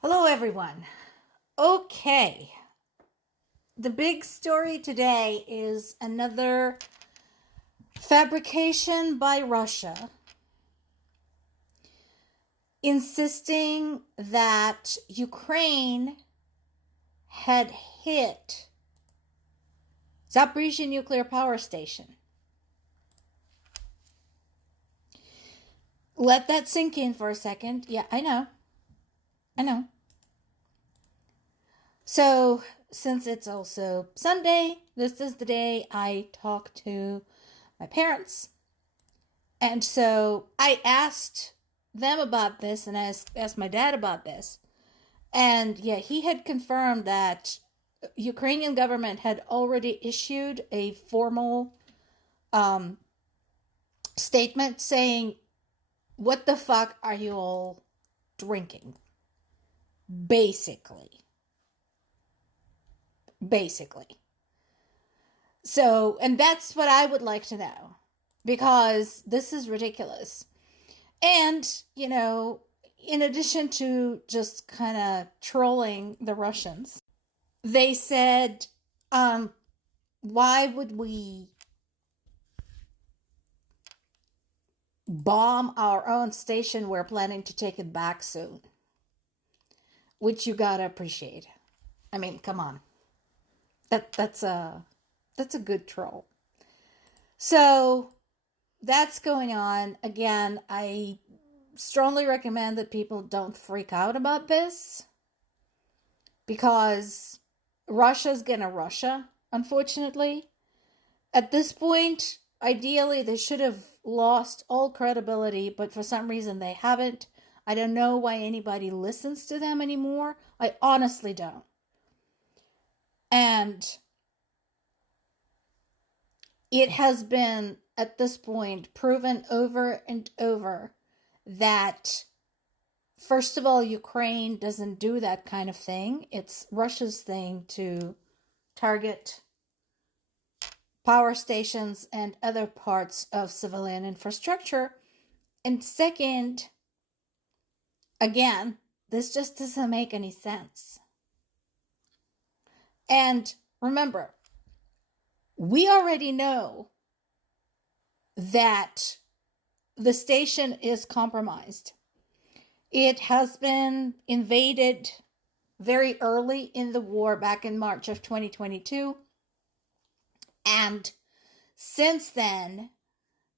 Hello, everyone. Okay, the big story today is another fabrication by Russia insisting that Ukraine had hit Zaporizhzhia nuclear power station. Let that sink in for a second. Yeah, I know. I know. So, since it's also Sunday, this is the day I talk to my parents. And so I asked them about this and I asked my dad about this. And yeah, he had confirmed that Ukrainian government had already issued a formal statement saying, "What the fuck are you all drinking?" Basically. Basically. So, and that's what I would like to know because this is ridiculous. And, in addition to just kind of trolling the Russians, they said, why would we bomb our own station? We're planning to take it back soon, which you gotta appreciate. I mean, come on. That's a good troll. So that's going on. Again, I strongly recommend that people don't freak out about this because Russia's gonna Russia, unfortunately. At this point, ideally, they should have lost all credibility, but for some reason they haven't. I don't know why anybody listens to them anymore. I honestly don't. And it has been, at this point, proven over and over that, first of all, Ukraine doesn't do that kind of thing. It's Russia's thing to target power stations and other parts of civilian infrastructure. And second, again, this just doesn't make any sense. And remember, we already know that the station is compromised. It has been invaded very early in the war back in March of 2022. And since then,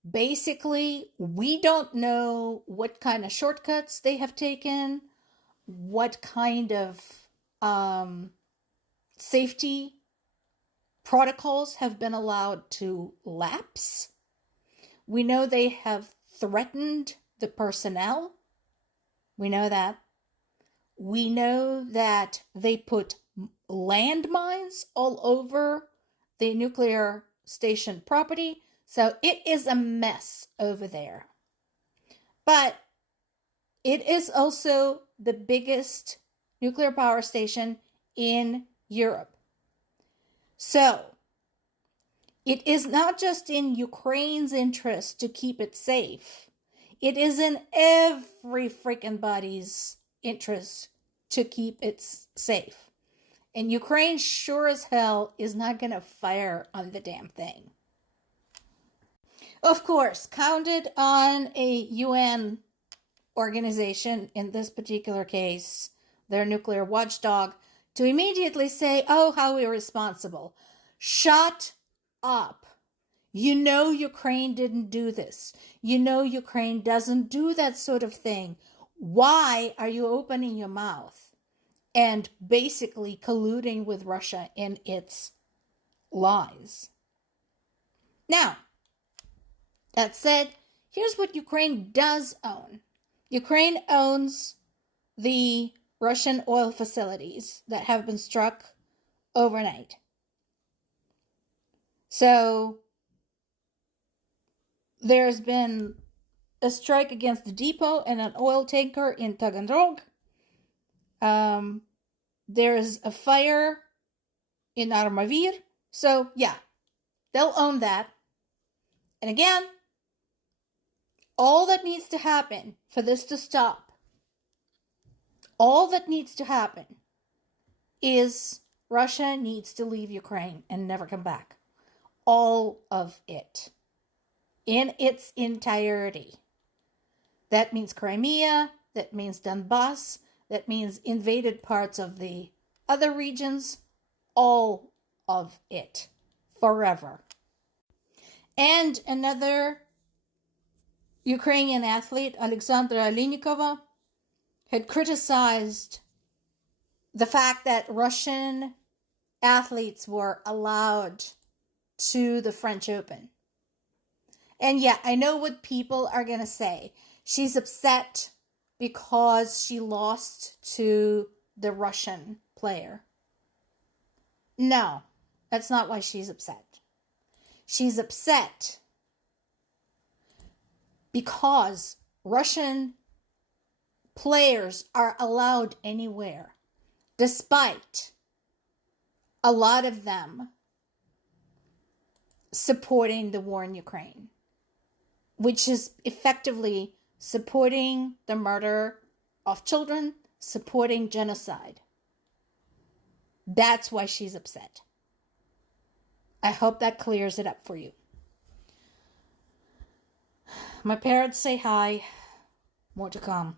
basically, we don't know what kind of shortcuts they have taken, what kind of safety protocols have been allowed to lapse. We know they have threatened the personnel. We know that. We know that they put landmines all over the nuclear station property. So it is a mess over there. But it is also the biggest nuclear power station in Europe. So it is not just in Ukraine's interest to keep it safe. It is in every freaking body's interest to keep it safe. And Ukraine sure as hell is not going to fire on the damn thing. Of course, counted on a UN organization, in this particular case, their nuclear watchdog, to immediately say, "Oh, how irresponsible." Shut up. You know Ukraine didn't do this. You know Ukraine doesn't do that sort of thing. Why are you opening your mouth and basically colluding with Russia in its lies? Now, that said, here's what Ukraine does own. Ukraine owns the Russian oil facilities that have been struck overnight. So there's been a strike against the depot and an oil tanker in Taganrog. There's a fire in Armavir. So yeah, they'll own that. And again, all that needs to happen for this to stop, All that needs to happen is Russia needs to leave Ukraine and never come back. All of it. In its entirety. That means Crimea, that means Donbass, that means invaded parts of the other regions, all of it. Forever. And another Ukrainian athlete, Alexandra Alinikova, had criticized the fact that Russian athletes were allowed to the French Open. And yeah, I know what people are going to say. She's upset because she lost to the Russian player. No, that's not why she's upset. She's upset because Russian players are allowed anywhere, despite a lot of them supporting the war in Ukraine, which is effectively supporting the murder of children, supporting genocide. That's why she's upset. I hope that clears it up for you. My parents say hi. More to come.